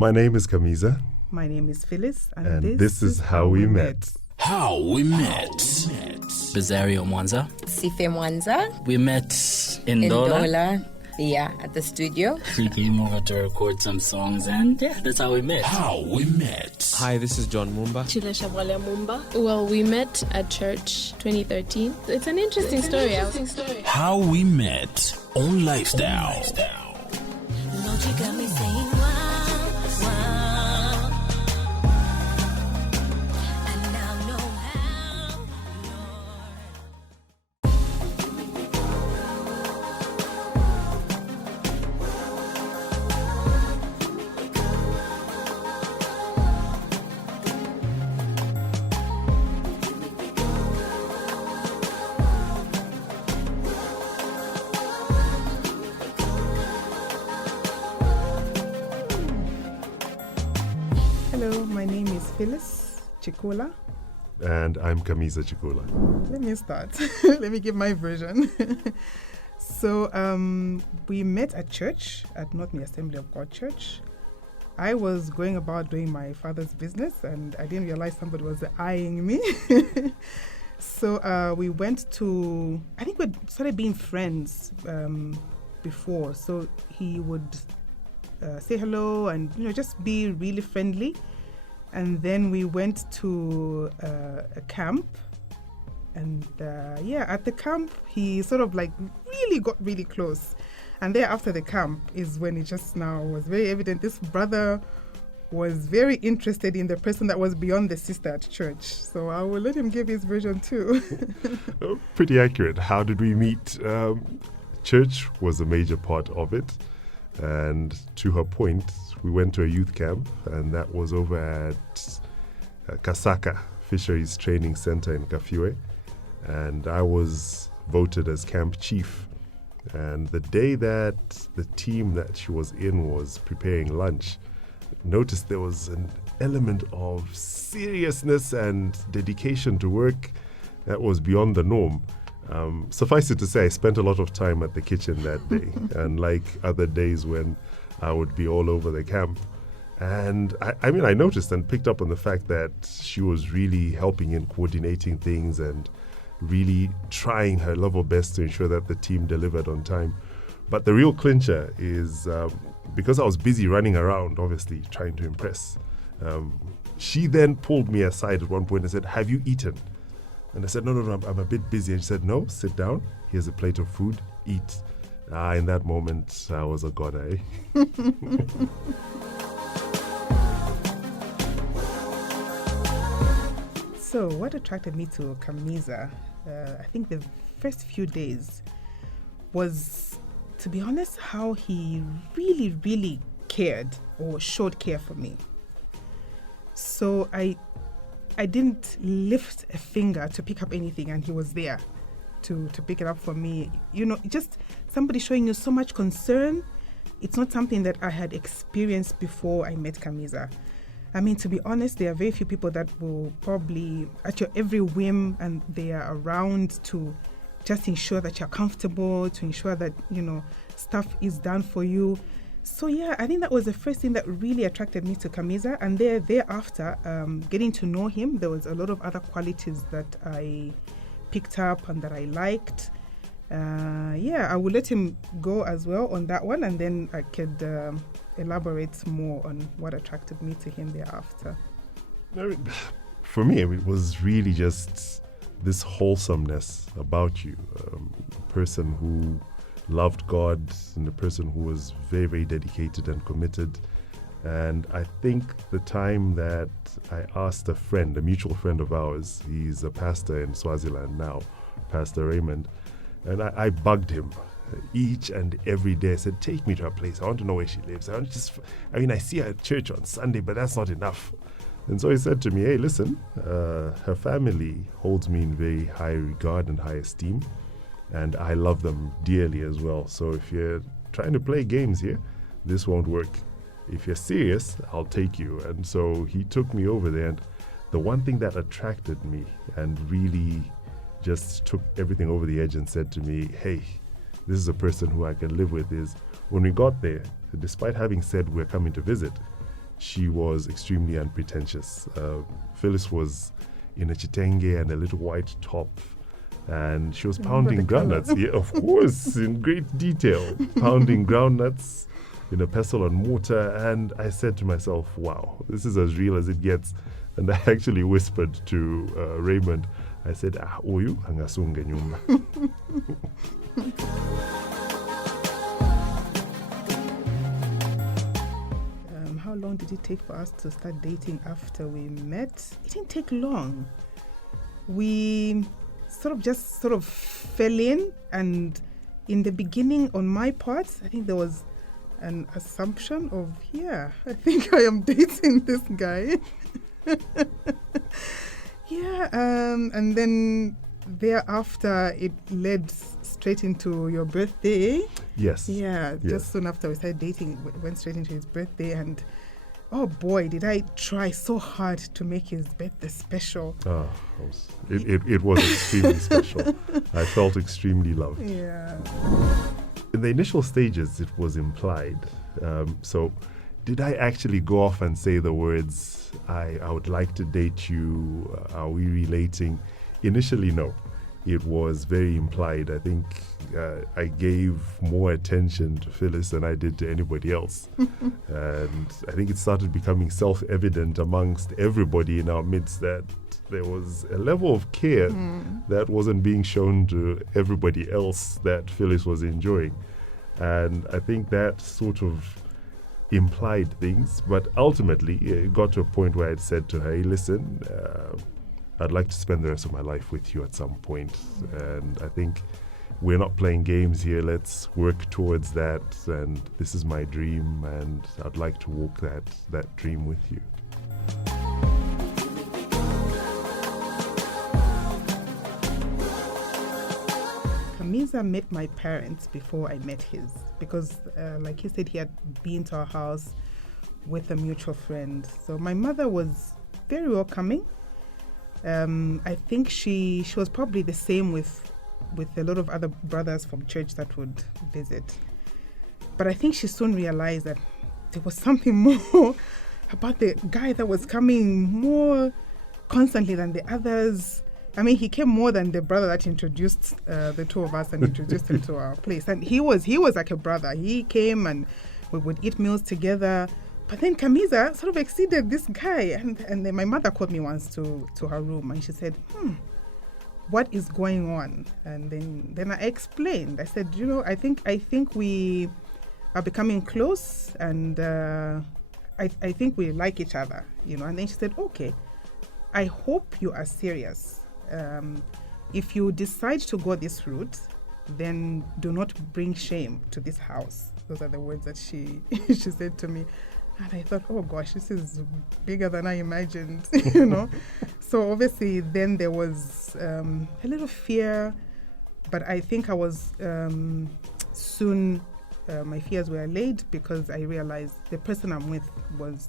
My name is Kamiza. My name is Phyllis, and this is How We Met. How We Met. Bezario Mwanza. Sife Mwanza. We met in Dola. Yeah, at the studio. We came over to record some songs and that's how we met. How We Met. Hi, this is John Mumba. Well, we met at church 2013. It's an interesting story. How We Met on Lifestyle. Lord, you got me saying wow, wow. I now know how, Hello, my name is Phyllis Chikula. And I'm Kamiza Chikula. Let me start. Let me give my version. So we met at church, at North Assembly of God Church. I was going about doing my father's business and I didn't realize somebody was eyeing me. So we went to, I think we started being friends before. So he would say hello and just be really friendly. And then we went to a camp. And at the camp, he sort of like really got really close. And there after the camp is when it just now was very evident this brother was very interested in the person that was beyond the sister at church. So I will let him give his version too. Pretty accurate. How did we meet? Church was a major part of it. And to her point, we went to a youth camp, and that was over at Kasaka Fisheries Training Center in Kafiwe. And I was voted as camp chief. And the day that the team that she was in was preparing lunch, noticed there was an element of seriousness and dedication to work that was beyond the norm. Suffice it to say, I spent a lot of time at the kitchen that day, unlike other days when I would be all over the camp. And I noticed and picked up on the fact that she was really helping in coordinating things and really trying her level best to ensure that the team delivered on time. But the real clincher is because I was busy running around, obviously, trying to impress. She then pulled me aside at one point and said, "Have you eaten?" And I said, no, I'm a bit busy. And she said, "No, sit down. Here's a plate of food. Eat." In that moment, I was a goner, eh? So what attracted me to Kamiza, I think the first few days was, to be honest, how he really, really cared or showed care for me. So I didn't lift a finger to pick up anything and he was there to pick it up for me. Just somebody showing you so much concern. It's not something that I had experienced before I met Kamiza. To be honest, there are very few people that will probably at your every whim and they are around to just ensure that you're comfortable, to ensure that, stuff is done for you. So I think that was the first thing that really attracted me to Kamiza. And thereafter, getting to know him, there was a lot of other qualities that I picked up and that I liked. I will let him go as well on that one, and then I could elaborate more on what attracted me to him thereafter. For me, it was really just this wholesomeness about you, a person who loved God and a person who was very, very dedicated and committed. And I think the time that I asked a mutual friend of ours, he's a pastor in Swaziland now, Pastor Raymond, and I bugged him each and every day. I said, "Take me to her place. I want to know where she lives. I see her at church on Sunday, but that's not enough." And so he said to me, "Hey, listen, her family holds me in very high regard and high esteem. And I love them dearly as well. So if you're trying to play games here, this won't work. If you're serious, I'll take you." And so he took me over there. And the one thing that attracted me and really just took everything over the edge and said to me, "Hey, this is a person who I can live with," is when we got there, despite having said we're coming to visit, she was extremely unpretentious. Phyllis was in a chitenge and a little white top, and she was pounding groundnuts. Yeah, of course, in great detail, pounding groundnuts in a pestle and mortar. And I said to myself, wow, this is as real as it gets. And I actually whispered to Raymond, I said, oyu angasunga nyumba. How long did it take for us to start dating after we met? It didn't take long. We sort of fell in, and in the beginning on my part, I think there was an assumption of, I think I am dating this guy. And then thereafter it led straight into your birthday. Yes. Yeah, just soon after we started dating, we went straight into his birthday, and oh boy, did I try so hard to make his birthday special. It was extremely special. I felt extremely loved. Yeah. In the initial stages, it was implied. So did I actually go off and say the words, I would like to date you, are we relating? Initially, no. It was very implied. I think I gave more attention to Phyllis than I did to anybody else. And I think it started becoming self-evident amongst everybody in our midst that there was a level of care that wasn't being shown to everybody else that Phyllis was enjoying. And I think that sort of implied things, but ultimately it got to a point where I'd said to her, hey, listen, I'd like to spend the rest of my life with you at some point. And I think we're not playing games here. Let's work towards that. And this is my dream, and I'd like to walk that dream with you. Kamiza met my parents before I met his, because like he said, he had been to our house with a mutual friend. So my mother was very welcoming. I think she was probably the same with a lot of other brothers from church that would visit. But I think she soon realized that there was something more about the guy that was coming more constantly than the others. I mean, he came more than the brother that introduced the two of us and introduced him to our place. And he was like a brother. He came and we would eat meals together. But then Kamiza sort of exceeded this guy. And then my mother called me once to her room, and she said, what is going on? And then I explained. I said, I think we are becoming close, and I think we like each other, And then she said, okay, I hope you are serious. If you decide to go this route, then do not bring shame to this house. Those are the words that she said to me. And I thought, oh gosh, this is bigger than I imagined, So obviously then there was a little fear, but I think I was soon, my fears were allayed, because I realized the person I'm with was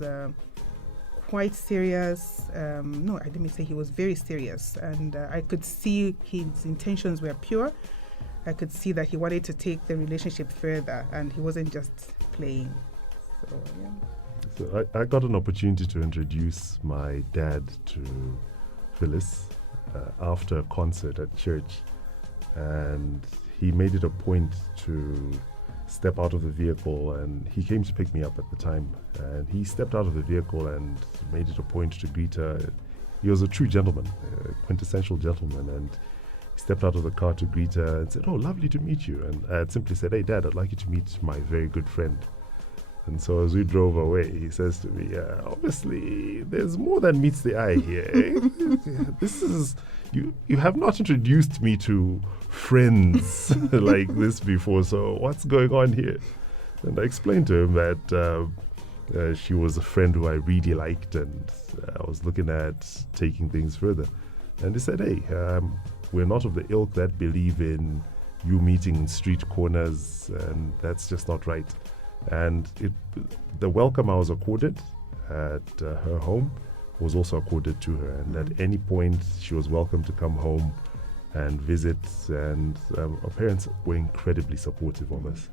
quite serious. No, I didn't say he was very serious. And I could see his intentions were pure. I could see that he wanted to take the relationship further, and he wasn't just playing. So, yeah. So I got an opportunity to introduce my dad to Phyllis after a concert at church, and he made it a point to step out of the vehicle, and he came to pick me up at the time, and he stepped out of the vehicle and made it a point to greet her. He was a true gentleman, a quintessential gentleman, and he stepped out of the car to greet her and said, oh, lovely to meet you. And I had simply said, hey, Dad, I'd like you to meet my very good friend. And so as we drove away, he says to me, obviously, there's more than meets the eye here. This is, you have not introduced me to friends like this before, so what's going on here? And I explained to him that she was a friend who I really liked, and I was looking at taking things further. And he said, hey, we're not of the ilk that believe in you meeting in street corners, and that's just not right. And the welcome I was accorded at her home was also accorded to her. And at any point, she was welcome to come home and visit. And our parents were incredibly supportive of us.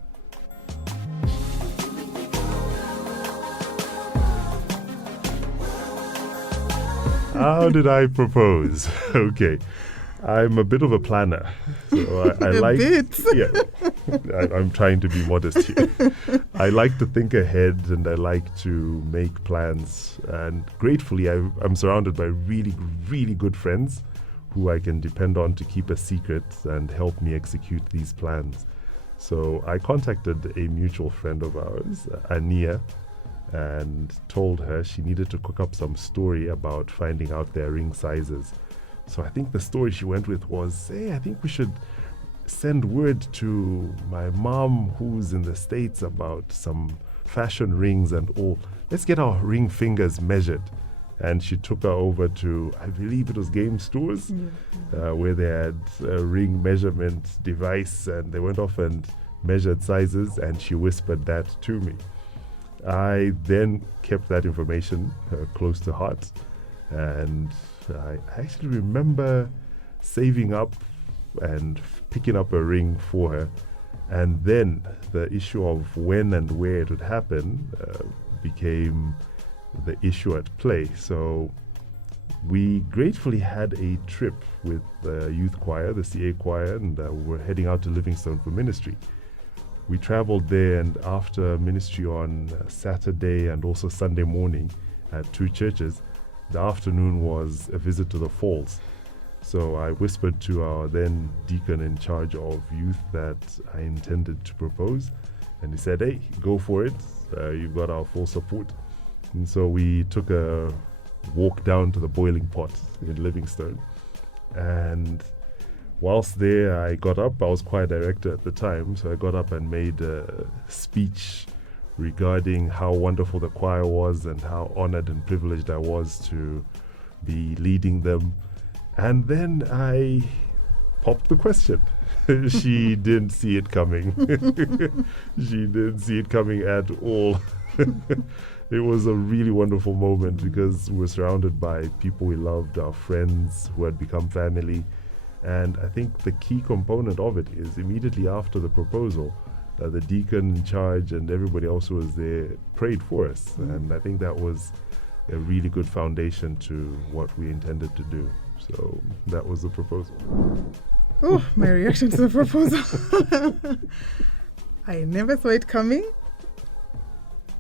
How did I propose? Okay. I'm a bit of a planner. So I A like. bit. Yeah. I'm trying to be modest here. I like to think ahead and I like to make plans. And gratefully, I'm surrounded by really, really good friends who I can depend on to keep a secret and help me execute these plans. So I contacted a mutual friend of ours, Ania, and told her she needed to cook up some story about finding out their ring sizes. So I think the story she went with was, hey, I think we should send word to my mom who's in the States about some fashion rings and all. Let's get our ring fingers measured. And she took her over to, I believe it was Game Stores, where they had a ring measurement device, and they went off and measured sizes, and she whispered that to me. I then kept that information close to heart, and I actually remember saving up and picking up a ring for her, and then the issue of when and where it would happen became the issue at play. So we gratefully had a trip with the youth choir, the CA choir, and we're heading out to Livingstone for ministry. We traveled there, and after ministry on Saturday and also Sunday morning at two churches, the afternoon was a visit to the falls. So I whispered to our then deacon in charge of youth that I intended to propose, and he said, hey, go for it, you've got our full support. And so we took a walk down to the boiling pot in Livingstone, and whilst there I got up. I was choir director at the time, so I got up and made a speech regarding how wonderful the choir was and how honored and privileged I was to be leading them. And then I popped the question. She didn't see it coming. She didn't see it coming at all. It was a really wonderful moment because we were surrounded by people we loved, our friends who had become family. And I think the key component of it is immediately after the proposal, the deacon in charge and everybody else who was there prayed for us. And I think that was a really good foundation to what we intended to do. So that was the proposal. Oh, my reaction to the proposal. I never saw it coming.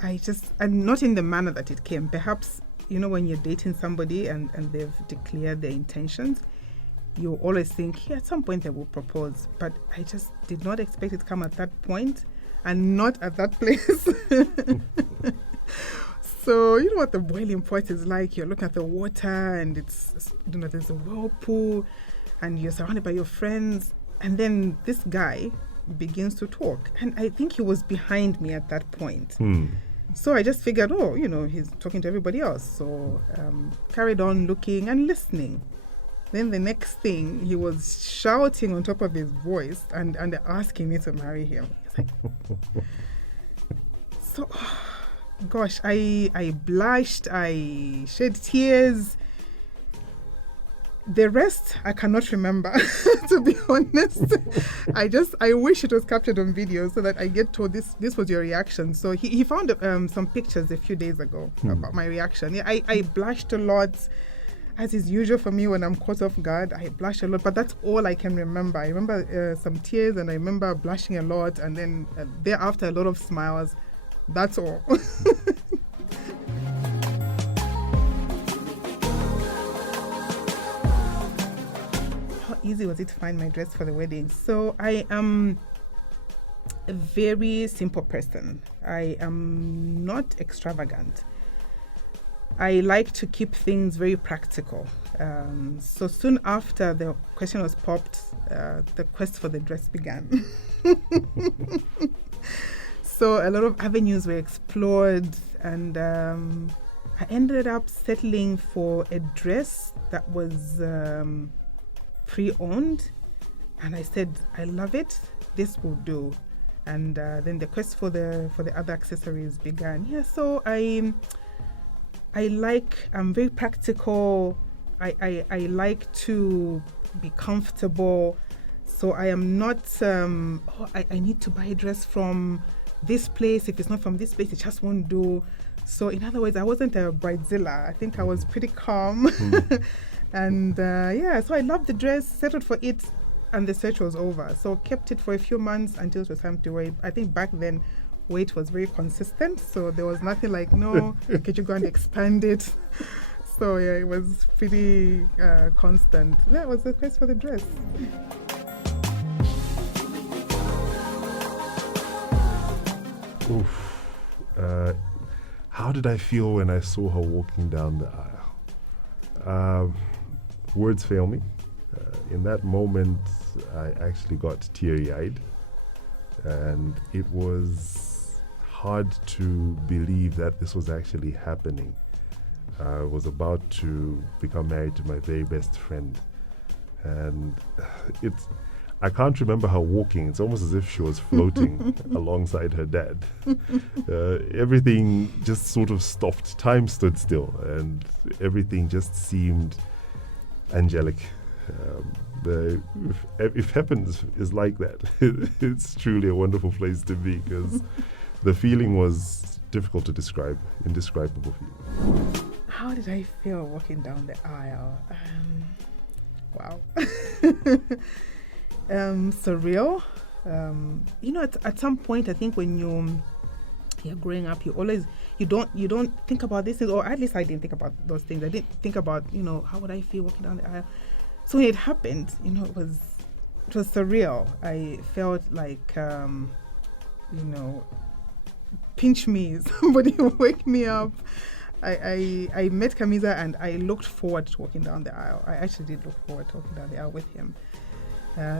And not in the manner that it came. Perhaps, when you're dating somebody and they've declared their intentions, you always think, at some point they will propose. But I just did not expect it to come at that point and not at that place. So, you know what the boiling pot is like. You're looking at the water and it's, there's a whirlpool and you're surrounded by your friends. And then this guy begins to talk. And I think he was behind me at that point. So I just figured, he's talking to everybody else. So carried on looking and listening. Then the next thing, he was shouting on top of his voice and asking me to marry him. Like, so, gosh, I blushed, I shed tears. The rest, I cannot remember, to be honest. I wish it was captured on video so that I get told this was your reaction. So he found some pictures a few days ago about my reaction. Yeah, I blushed a lot, as is usual for me when I'm caught off guard. I blushed a lot, but that's all I can remember. I remember some tears and I remember blushing a lot, and then thereafter a lot of smiles. That's all. Easy was it to find my dress for the wedding? So I am a very simple person. I am not extravagant. I like to keep things very practical. So soon after the question was popped, the quest for the dress began. So a lot of avenues were explored, and I ended up settling for a dress that was pre-owned, and I said, I love it, this will do. And then the quest for the other accessories began. So I'm very practical. I like to be comfortable. So I am not I need to buy a dress from this place. If it's not from this place, it just won't do. So in other words, I wasn't a bridezilla. I think I was pretty calm. And so I loved the dress, settled for it, and the search was over. So kept it for a few months until it was time to wear. I think back then weight was very consistent, so there was nothing like, no, could you go and expand it? So yeah, it was pretty constant. That was the quest for the dress. Oof. How did I feel when I saw her walking down the aisle? Words fail me. In that moment, I actually got teary-eyed, and it was hard to believe that this was actually happening. I was about to become married to my very best friend, and I can't remember her walking. It's almost as if she was floating alongside her dad. Everything just sort of stopped. Time stood still, and everything just seemed angelic. If heaven is like that, it's truly a wonderful place to be, because the feeling was difficult to describe, indescribable feeling. How did I feel walking down the aisle? Wow. Surreal. At some point, I think when you're growing up, you don't think about these things, or at least I didn't think about those things. I didn't think about, how would I feel walking down the aisle. So when it happened, it was surreal. I felt like, pinch me, somebody wake me up. I met Kamiza and I looked forward to walking down the aisle. I actually did look forward to walking down the aisle with him,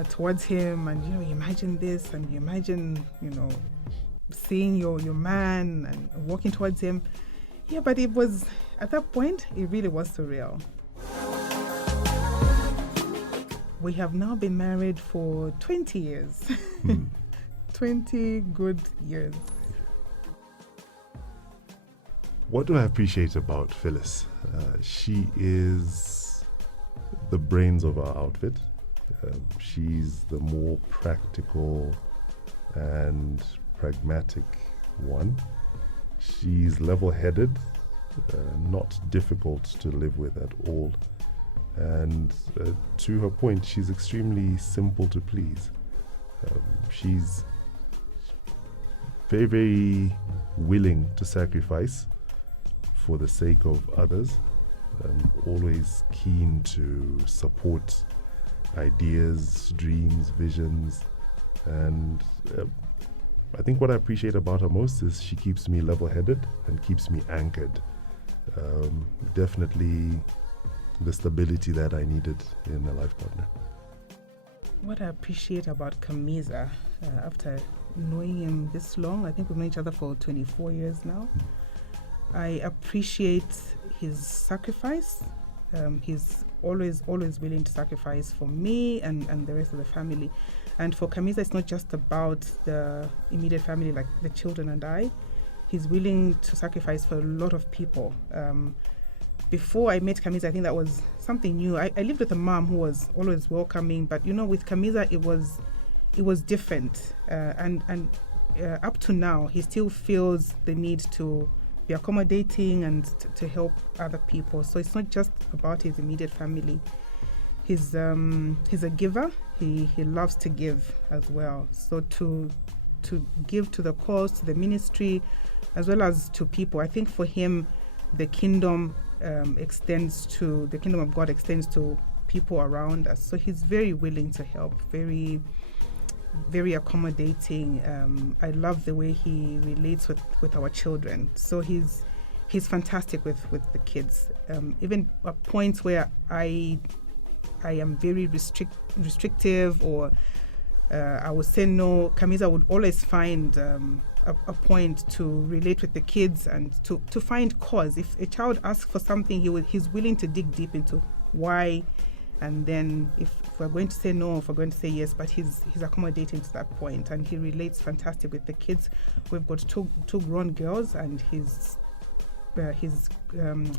towards him, and you imagine this, and you imagine seeing your man and walking towards him. Yeah, but it was, at that point, it really was surreal. We have now been married for 20 years. 20 good years. What do I appreciate about Phyllis? She is the brains of our outfit. She's the more practical and pragmatic one. She's level-headed, not difficult to live with at all. And to her point, she's extremely simple to please. She's very, very willing to sacrifice for the sake of others, always keen to support ideas, dreams, visions. And I think what I appreciate about her most is she keeps me level-headed and keeps me anchored. Definitely the stability that I needed in a life partner. What I appreciate about Kamiza, after knowing him this long, I think we've known each other for 24 years now. I appreciate his sacrifice. He's always willing to sacrifice for me and the rest of the family. And for Kamiza, it's not just about the immediate family, like the children and I. He's willing to sacrifice for a lot of people. Before I met Kamiza, I think that was something new. I lived with a mom who was always welcoming, but with Kamiza, it was different. And up to now, he still feels the need to be accommodating and to help other people. So it's not just about his immediate family. He's a giver. He loves to give as well. So to give to the cause, to the ministry, as well as to people. I think for him, the kingdom the kingdom of God extends to people around us. So he's very willing to help, very, very accommodating. I love the way he relates with our children. So he's fantastic with the kids. Even at points where I am very restrictive, or I would say no, Kamiza would always find a point to relate with the kids and to find cause. If a child asks for something, he's willing to dig deep into why, and then if we're going to say no, if we're going to say yes, but he's accommodating to that point, and he relates fantastic with the kids. We've got two grown girls, and he's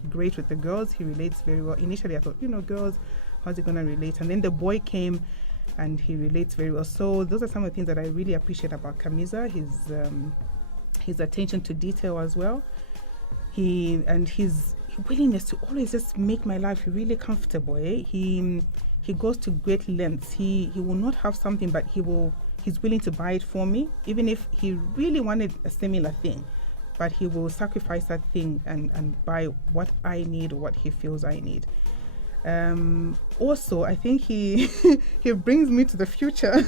great with the girls. He relates very well. Initially, I thought, girls, how's he going to relate? And then the boy came, and he relates very well. So those are some of the things that I really appreciate about Kamiza. His attention to detail as well. His willingness to always just make my life really comfortable. He goes to great lengths. He will not have something, but he's willing to buy it for me, even if he really wanted a similar thing. But he will sacrifice that thing and buy what I need or what he feels I need. Also, I think he he brings me to the future.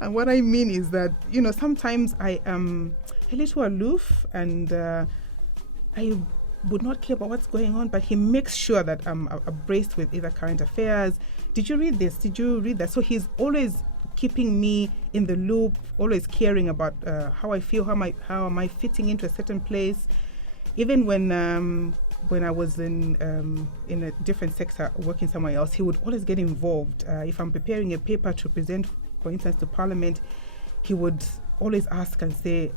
And what I mean is that, sometimes I am a little aloof and I would not care about what's going on, but he makes sure that I'm abreast with either current affairs. Did you read this? Did you read that? So he's always keeping me in the loop, always caring about how I feel, how am I fitting into a certain place. Even when I was in a different sector, working somewhere else, he would always get involved. If I'm preparing a paper to present, for instance, to Parliament, he would always ask and say,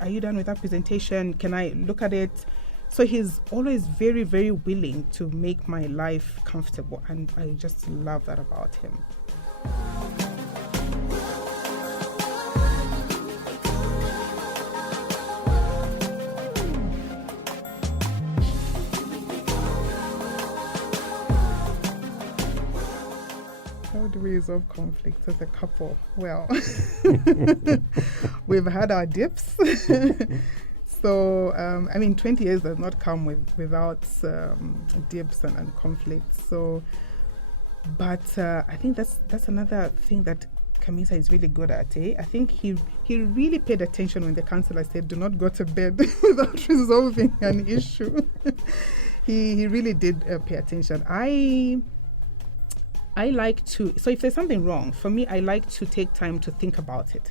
"Are you done with that presentation? Can I look at it?" So he's always very, very willing to make my life comfortable, and I just love that about him. How do we resolve conflict as a couple? Well, we've had our dips. So, 20 years does not come without dips and conflicts. So, but I think that's another thing that Kamiza is really good at. I think he really paid attention when the councillor said, "Do not go to bed without resolving an issue." He really did pay attention. I like to, so if there's something wrong, for me, I like to take time to think about it.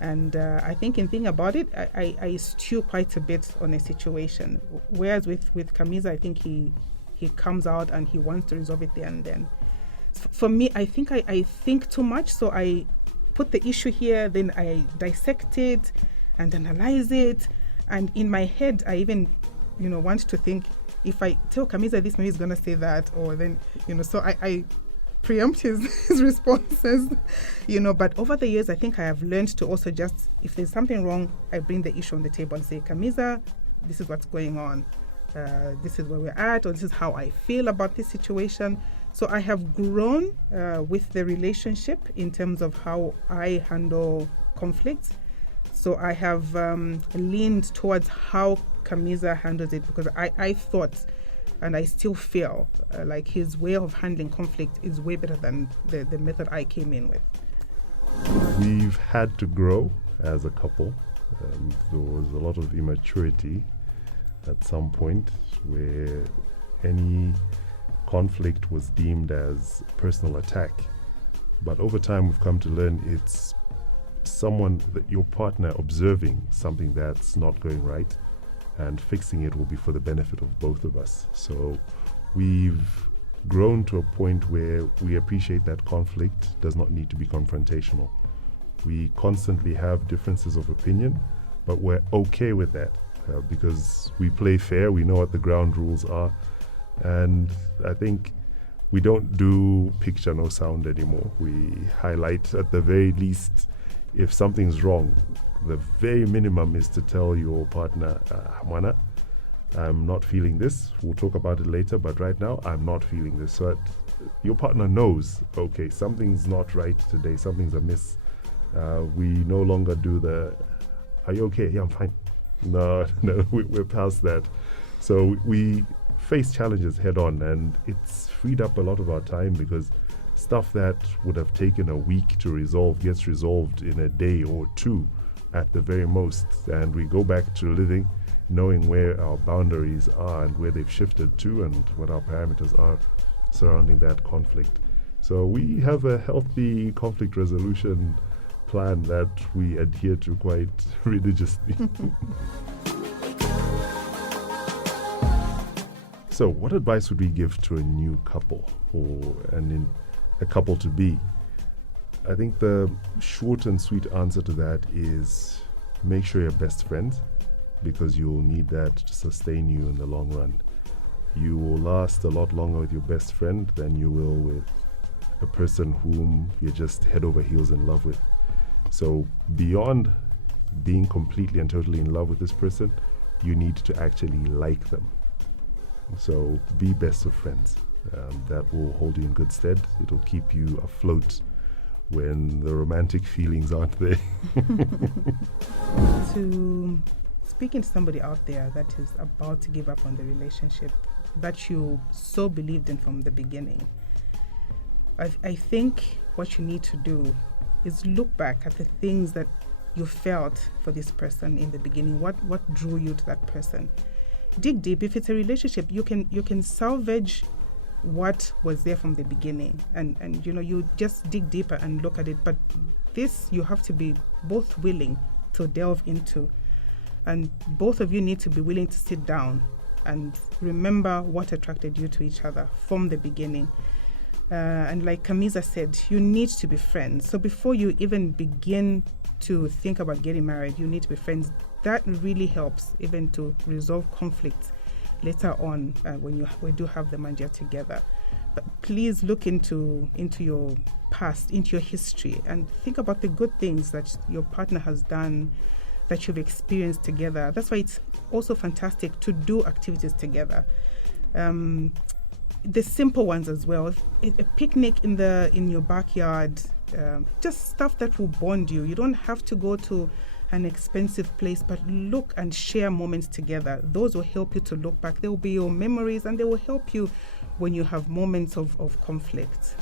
And I think in thinking about it, I stew quite a bit on a situation. Whereas with Kamiza, I think he comes out and he wants to resolve it there and then. For me, I think I think too much, so I put the issue here, then I dissect it and analyze it. And in my head, I even, want to think, if I tell Kamiza this, maybe he's going to say that, or then, so I preempt his responses, but over the years, I think I have learned to also just, if there's something wrong, I bring the issue on the table and say, "Kamiza, this is what's going on. This is where we're at, or this is how I feel about this situation." So I have grown with the relationship in terms of how I handle conflicts. So I have leaned towards how Kamiza handles it, because I thought, and I still feel like his way of handling conflict is way better than the method I came in with. We've had to grow as a couple. There was a lot of immaturity at some point where any conflict was deemed as personal attack. But over time, we've come to learn it's your partner observing something that's not going right, and fixing it will be for the benefit of both of us. So we've grown to a point where we appreciate that conflict does not need to be confrontational. We constantly have differences of opinion, but we're okay with that because we play fair, we know what the ground rules are, and I think we don't do picture no sound anymore. We highlight, at the very least, if something's wrong. The very minimum is to tell your partner, "Mwana, I'm not feeling this. We'll talk about it later, but right now I'm not feeling this." So that your partner knows, okay, something's not right today, something's amiss. We no longer do the, "Are you okay?" "Yeah, I'm fine." No, we're past that. So we face challenges head on, and it's freed up a lot of our time, because stuff that would have taken a week to resolve gets resolved in a day or two at the very most, and we go back to living knowing where our boundaries are and where they've shifted to and what our parameters are surrounding that conflict. So we have a healthy conflict resolution plan that we adhere to quite religiously. So what advice would we give to a new couple and a couple to be? I think the short and sweet answer to that is make sure you're best friends, because you'll need that to sustain you in the long run. You will last a lot longer with your best friend than you will with a person whom you're just head over heels in love with. So beyond being completely and totally in love with this person, you need to actually like them. So be best of friends. That will hold you in good stead. It'll keep you afloat when the romantic feelings aren't there. To speaking to somebody out there that is about to give up on the relationship that you so believed in from the beginning, I think what you need to do is look back at the things that you felt for this person in the beginning. What drew you to that person? Dig deep. If it's a relationship, you can salvage what was there from the beginning, and you just dig deeper and look at it. But this you have to be both willing to delve into, and both of you need to be willing to sit down and remember what attracted you to each other from the beginning. And like Kamiza said, you need to be friends. So before you even begin to think about getting married, you need to be friends. That really helps even to resolve conflicts later on when we do have the manja together. But please look into your past, into your history, and think about the good things that your partner has done, that you've experienced together. That's why it's also fantastic to do activities together. The simple ones as well. A picnic in your backyard, just stuff that will bond you. You don't have to go to an expensive place, but look and share moments together. Those will help you to look back. They will be your memories, and they will help you when you have moments of conflict.